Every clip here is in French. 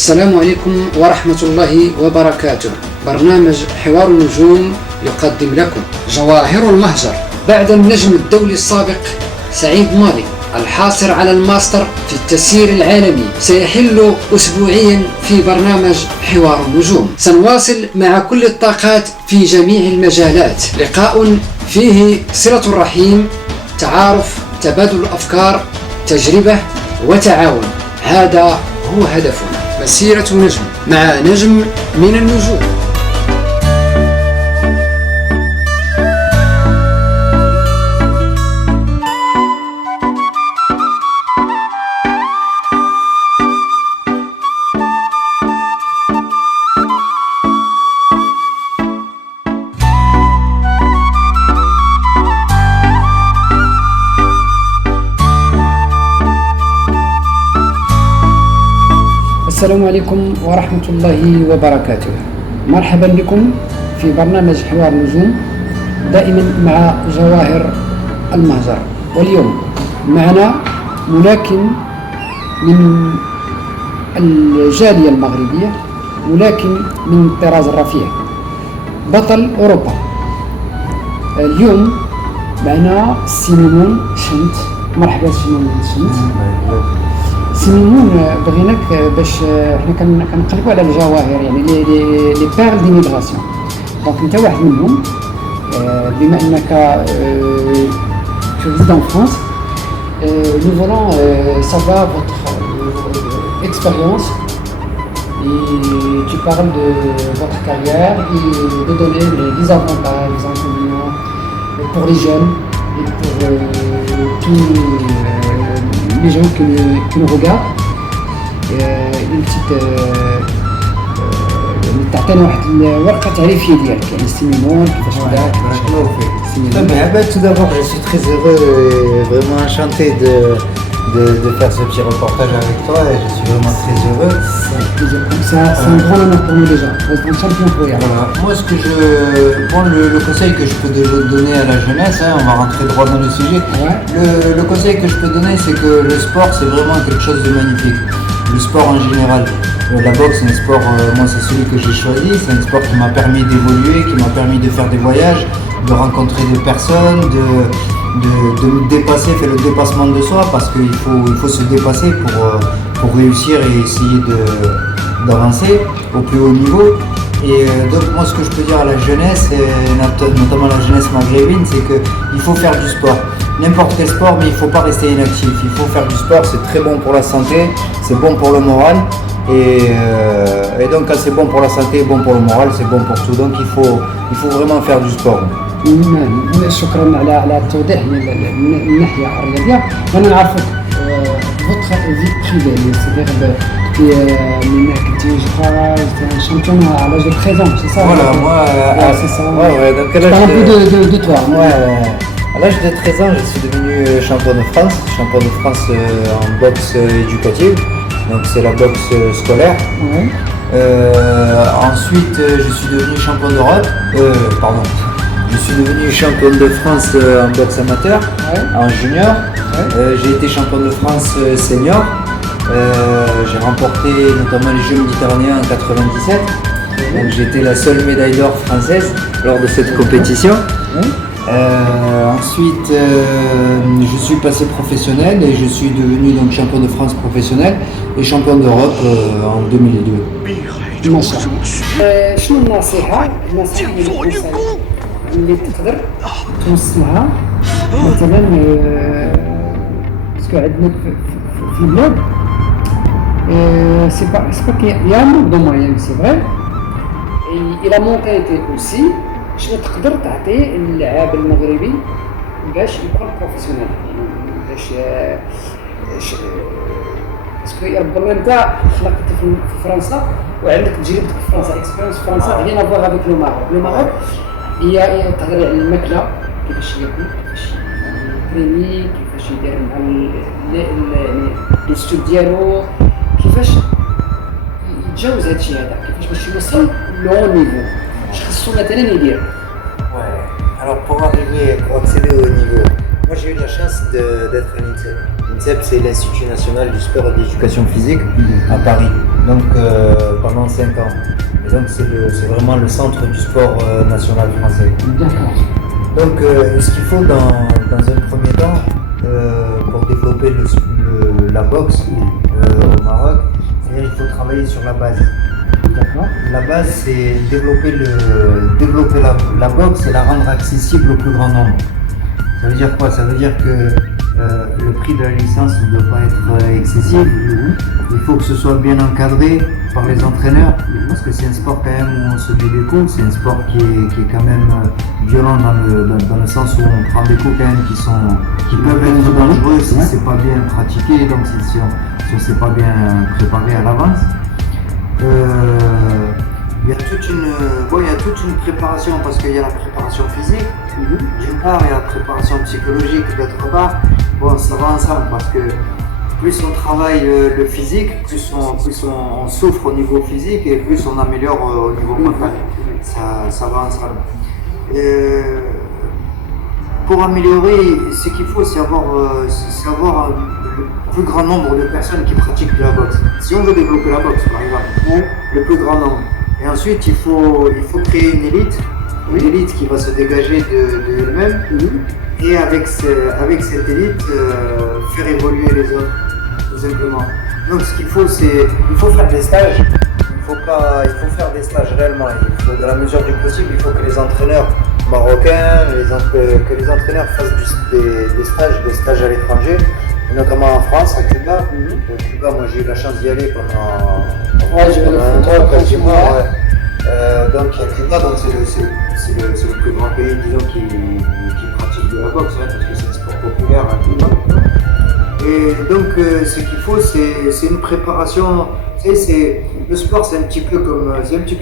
السلام عليكم ورحمة الله وبركاته. برنامج حوار النجوم يقدم لكم جواهر المهجر. بعد النجم الدولي السابق سعيد ماضي الحاصل على الماستر في التسيير العالمي سيحل أسبوعيا في برنامج حوار النجوم. سنواصل مع كل الطاقات في جميع المجالات، لقاء فيه صلة الرحيم، تعارف، تبادل الأفكار، تجربة وتعاون. هذا هو هدفنا، مسيرة نجم مع نجم من النجوم. السلام عليكم ورحمة الله وبركاته. مرحبا بكم في برنامج حوار النجوم، دائما مع جواهر المهجر. واليوم معنا ملاكم من الجالية المغربية، ملاكم من الطراز الرفيع، بطل أوروبا. اليوم معنا سيمون شنت. مرحبا سيمون شنت. سيمون، بغيناك باش حنا كنقلبوا على الجواهر، يعني لي بيرل ديميغراسيون. دونك انت واحد منهم، بما انك tu vis en France. Nous voulons savoir votre expérience et tu parles de votre carrière et de donner les avantages, les inconvénients pour les jeunes et pour tous les gens qui nous regardent. une petite تعطينا واحد الورقه تعريفيه ديالك، يعني سيمون كيفاش بدات. Tout d'abord, je suis très heureux et vraiment enchanté de faire ce petit reportage avec toi, et je suis vraiment très heureux. C'est un grand honneur pour nous déjà. Vous êtes un champion pour hier. Voilà. Moi, le conseil que je peux donner à la jeunesse, on va rentrer droit dans le sujet. Ouais. Le conseil que je peux donner, c'est que le sport, c'est vraiment quelque chose de magnifique. Le sport en général. La boxe, c'est un sport, moi c'est celui que j'ai choisi, c'est un sport qui m'a permis d'évoluer, qui m'a permis de faire des voyages, de rencontrer des personnes, de me dépasser, faire le dépassement de soi, parce qu'il faut se dépasser pour réussir et essayer d'avancer au plus haut niveau. Et donc moi ce que je peux dire à la jeunesse, et notamment la jeunesse maghrébine, c'est qu'il faut faire du sport. N'importe quel sport, mais il ne faut pas rester inactif. Il faut faire du sport, c'est très bon pour la santé, c'est bon pour le moral. Et donc quand c'est bon pour la santé, bon pour le moral, c'est bon pour tout. Donc il faut vraiment faire du sport. شكرا على التوضيح من الناحيه الرياضيه. وانا نعرفك votre vie privée, c'est-à-dire من كنتي جو شامبيون à l'âge de 13 ans, c'est ça? Voilà, moi c'est ça. ouais, donc à Parle un peu de toi. À l'âge de 13 ans, je suis devenu champion de France en boxe éducative. Donc c'est la boxe scolaire. Ouais. Ensuite, je suis devenu champion d'Europe. Je suis devenu champion de France en boxe amateur, Ouais. en junior. Ouais. J'ai été champion de France senior. J'ai remporté notamment les Jeux méditerranéens en 97. Donc j'ai été la seule médaille d'or française lors de cette compétition. Ouais. Ensuite, je suis passé professionnel et je suis devenu donc champion de France professionnel et champion d'Europe en 2002. ما شاء الله. شنو النصيحة اللي تقدر توصلها مثلا، باسكو عندنا في البلاد سي با il y a un manque de moyens, c'est vrai, et la mentalité aussi. شنو تقدر تعطي اللاعب المغربي باش يكون بروفيسيونيل، باش باسكو ربما انت خلقت في فرنسا وعندك تجربتك في فرنسا، اكسبيرينس في فرنسا غير افواغ افيك لو ماروك. لو ماروك هي تهضر على الماكله، كيفاش ياكل، كيفاش يتريني، كيفاش يدير مع الستود ديالو، كيفاش يتجاوز هادشي هذا، كيفاش باش يوصل لو نيفو. Ouais, alors pour accéder au niveau, moi j'ai eu la chance d'être à l'INSEP. L'INSEP, c'est l'Institut National du Sport et de l'Éducation Physique à Paris. donc pendant 5 ans. Et donc c'est vraiment le centre du sport national français. D'accord. Donc ce qu'il faut dans un premier temps, pour développer la boxe au Maroc, c'est-à-dire il faut travailler sur la base. D'accord. La base, c'est développer la boxe et la rendre accessible au plus grand nombre. Ça veut dire quoi? Ça veut dire que le prix de la licence ne doit pas être excessif. Il faut que ce soit bien encadré par les entraîneurs, parce que c'est un sport quand même où on se met des coups, c'est un sport qui est quand même violent dans le sens où on prend des coups quand même qui peuvent être dangereux si c'est pas bien pratiqué, donc si on s'est pas bien préparé à l'avance. Il y a toute une préparation, parce qu'il y a la préparation physique d'une part et la préparation psychologique d'autre part. Bon, ça va ensemble parce que plus on travaille le physique, plus on souffre au niveau physique et plus on améliore au niveau mental. Ça va ensemble. Pour améliorer, ce qu'il faut, c'est avoir le plus grand nombre de personnes qui pratiquent de la boxe. Si on veut développer la boxe, par exemple, le plus grand nombre. Et ensuite, il faut créer une élite qui va se dégager de elle-même. Et avec cette élite, faire évoluer les autres, tout simplement. Donc ce qu'il faut, il faut faire des stages. Il faut faire des stages réellement. Il faut, dans la mesure du possible, il faut que les entraîneurs marocains, que les entraîneurs fassent des stages à l'étranger, et notamment en France, à Cuba. Cuba, moi j'ai eu la chance d'y aller pendant un mois quasiment. Donc à Cuba, donc c'est le plus grand pays, disons, qui pratique de la boxe, parce que c'est un sport populaire à Cuba. Et donc ce qu'il faut, c'est une préparation. Tu sais, le sport, c'est un petit peu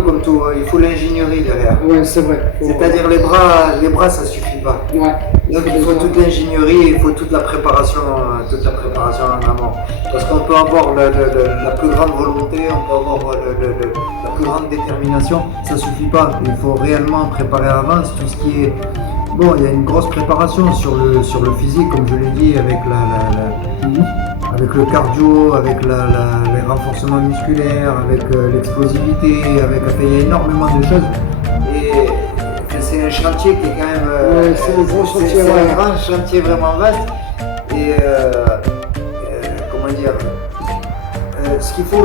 comme tout. Il faut l'ingénierie derrière. Ouais, c'est vrai. C'est-à-dire les bras, ça suffit pas. Ouais. Donc il faut toute l'ingénierie, il faut toute la préparation en amont. Parce qu'on peut avoir la plus grande volonté, on peut avoir la plus grande détermination, ça suffit pas. Il faut réellement préparer à l'avance tout ce qui est. Bon, il y a une grosse préparation sur le physique, comme je l'ai dit, avec avec le cardio, avec les renforcements musculaires, avec l'explosivité, il y a énormément de choses. Et c'est un chantier qui est quand même. C'est un gros chantier, c'est un grand chantier vraiment vaste. Et comment dire, ce qu'il faut,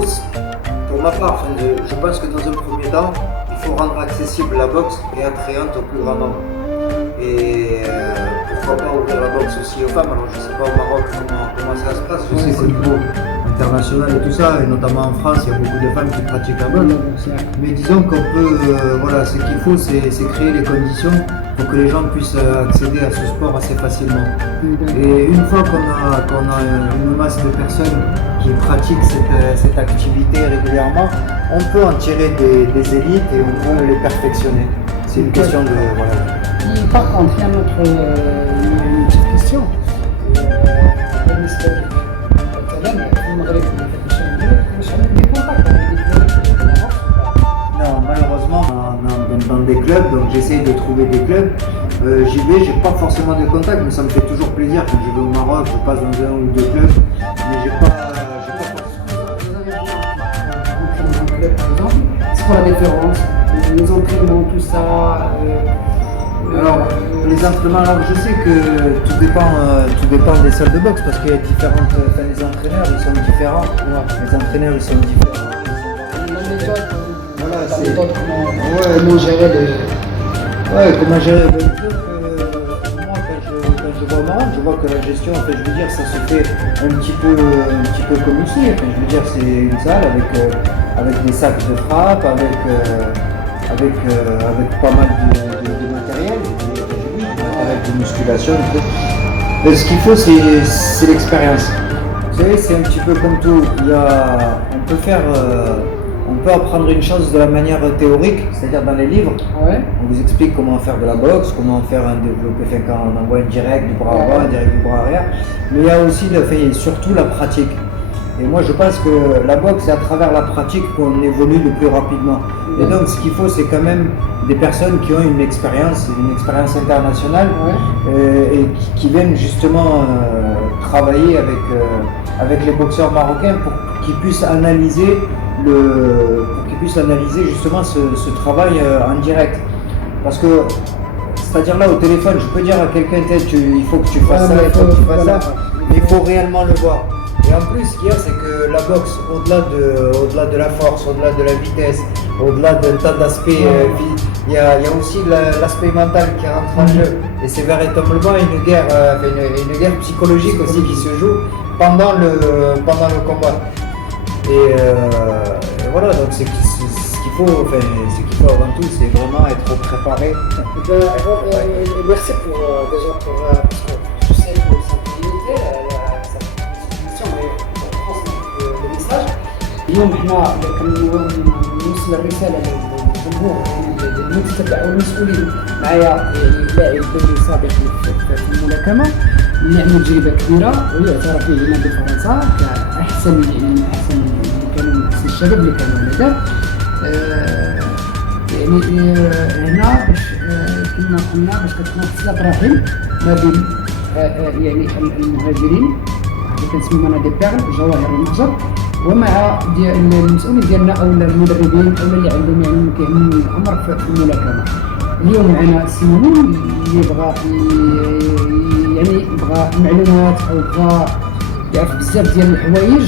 pour ma part, je pense que dans un premier temps, il faut rendre accessible la boxe et attrayante au plus grand nombre. Et pourquoi pas ouvrir la boxe aussi aux femmes. Alors je ne sais pas au Maroc comment ça se passe, je sais qu'au niveau international et tout ça, et notamment en France, il y a beaucoup de femmes qui pratiquent la boxe. Mais disons qu'on peut, ce qu'il faut, c'est créer les conditions pour que les gens puissent accéder à ce sport assez facilement. Et une fois qu'on a une masse de personnes qui pratiquent cette activité régulièrement, on peut en tirer des élites et on peut les perfectionner. C'est une question de. Voilà. Par contre, il y a une petite question. Non, malheureusement, dans des clubs, donc j'essaye de trouver des clubs. J'y vais, j'ai pas forcément de contact, mais ça me fait toujours plaisir quand je vais au Maroc, je passe dans un ou deux clubs, mais j'ai pas C'est quoi la différence? Les entraînements, tout ça. Alors, les entraînements, je sais que tout dépend des salles de boxe parce qu'il y a différentes. Les entraîneurs, ils sont différents. Les entraîneurs, ils sont différents. Voilà, c'est. Comment gérer les. Ouais, comment gérer. Moi, quand je vais au Maroc, je vois que la gestion, en fait, je veux dire, ça se fait un petit peu comme ici. Enfin, je veux dire, c'est une salle avec des sacs de frappe, avec pas mal de matériel, avec de musculation. Mais ce qu'il faut, c'est l'expérience. Vous savez, c'est un petit peu comme tout. On peut apprendre une chose de la manière théorique, c'est-à-dire dans les livres. Ouais. On vous explique comment faire de la boxe, comment faire un développé, quand on envoie un direct du bras avant, un direct du bras arrière. Mais il y a aussi surtout la pratique. Et moi je pense que la boxe, c'est à travers la pratique qu'on évolue le plus rapidement. Et donc ce qu'il faut, c'est quand même des personnes qui ont une expérience internationale, et qui viennent justement travailler avec les boxeurs marocains pour qu'ils puissent analyser pour qu'ils puissent analyser justement ce travail en direct. Parce que, c'est-à-dire là au téléphone, je peux dire à quelqu'un, il faut que tu fasses ça, il faut que tu fasses ça, mais il faut réellement le voir. Et en plus, ce qu'il y a, c'est que la boxe, au-delà de la force, au-delà de la vitesse, au-delà d'un tas d'aspects, il y a aussi l'aspect mental qui rentre en jeu. Et c'est véritablement une guerre psychologique aussi qui se joue pendant le combat. Et voilà, donc ce qu'il faut avant tout, c'est vraiment être préparé. Merci pour déjà pour je sais que ça peut limiter sa mais pour transmettre le message. اليوم احنا كنوصل الرساله للجمهور اللي تتبعوا المسؤولين معايا يعني لاعب دولي سابق في الملاكمه اللي عنده تجربه كبيره ويعترف به هنا بفرنسا كاحسن يعني احسن اللي كانوا احسن الشباب اللي كانوا هناك. يعني هنا باش كما قلنا باش كتكون صله رحم ما بين يعني المهاجرين اللي كنسميو انا دي بيرل جواهر المهجر ومع المسؤولين ديالنا او المدربين او اللي عندهم يعني كيهمهم الامر في الملاكمه. اليوم معنا سيمون اللي بغى يعني بغى معلومات او بغى يعرف بزاف ديال الحوايج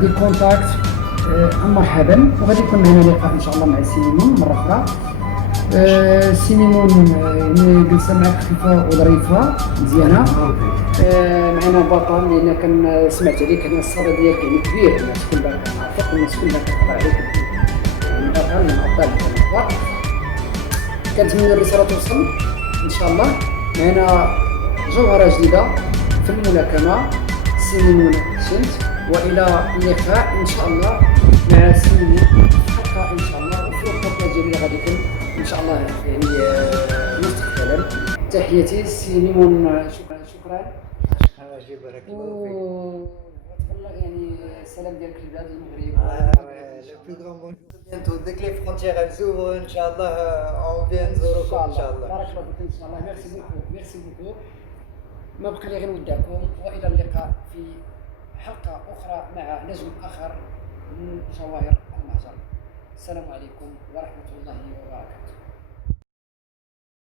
دي كونتاكت مرحبا. وغادي يكون معنا لقاء ان شاء الله مع سيمون مره اخرى. سيمون يعني جلسه معك خفيفه وظريفه مزيانه. معنا بطل لان كان سمعت عليك هنا الصدى ديالك يعني كبير، الناس كلها كتعرفك والناس كلها كتهضر عليك يعني بطل من ابطال الكره. كنتمنى الرساله توصل ان شاء الله. معنا جوهره جديده في الملاكمه سيمون شنت، والى اللقاء ان شاء الله مع سيمون حلقه ان شاء الله وفي خطوه جميله غادي يكون ان شاء الله يعني مستقبلا. تحياتي سيمون، شكرا. بارك الله فيك. وتبلغ يعني السلام ديالك للبلاد المغرب. Le plus grand bonjour. Bientôt, dès que les frontières elles s'ouvrent, Inch'Allah, on vient نزوركم إن شاء الله. بارك الله فيك إن شاء الله. ميرسي بوكو. ما بقى لي غير نودعكم والى اللقاء في حلقه اخرى مع نجم اخر من جواهر المهجر. السلام عليكم ورحمه الله وبركاته.